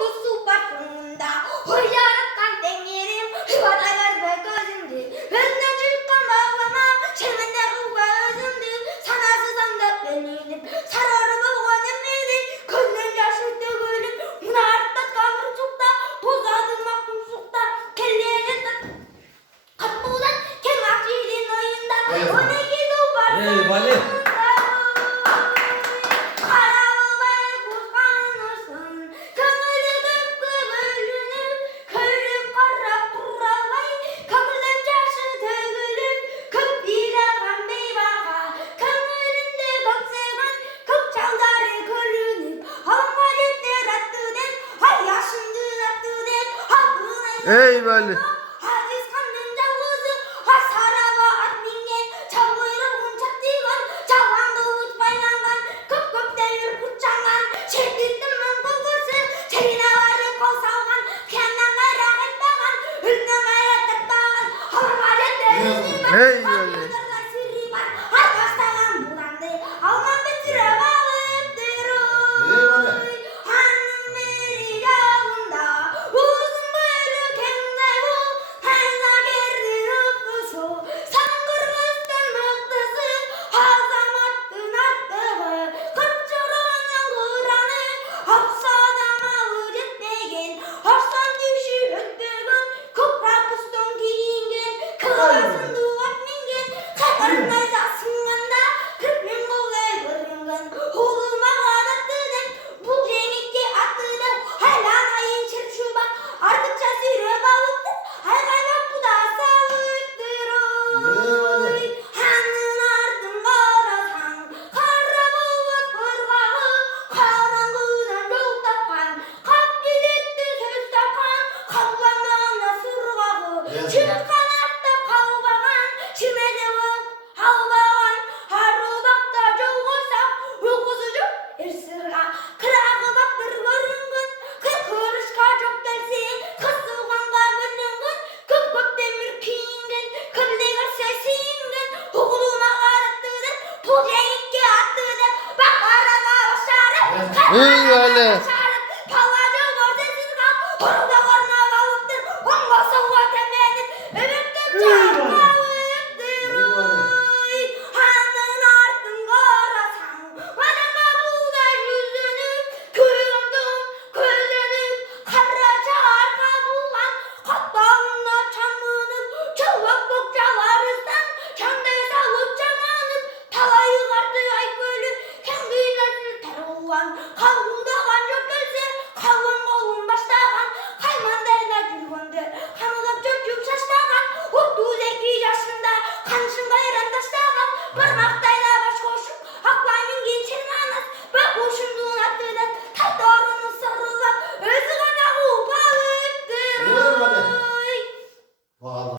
oldu su başında. Hoylarıkkan dengerim, hıvadaylar ve gözümdü. Benden çocuktan bağlama, şermende kıvva özümdü. Sanasız anda benim, sararımı konemliydi. Gözden yaşı dögülüm, münarda kalır çukta. Bozadım aklım sukta, kelleye jettim. Katbuğdan kem akçilin oyunda. O ne gidu başında. Ey vali. Ey vali. Ey vali.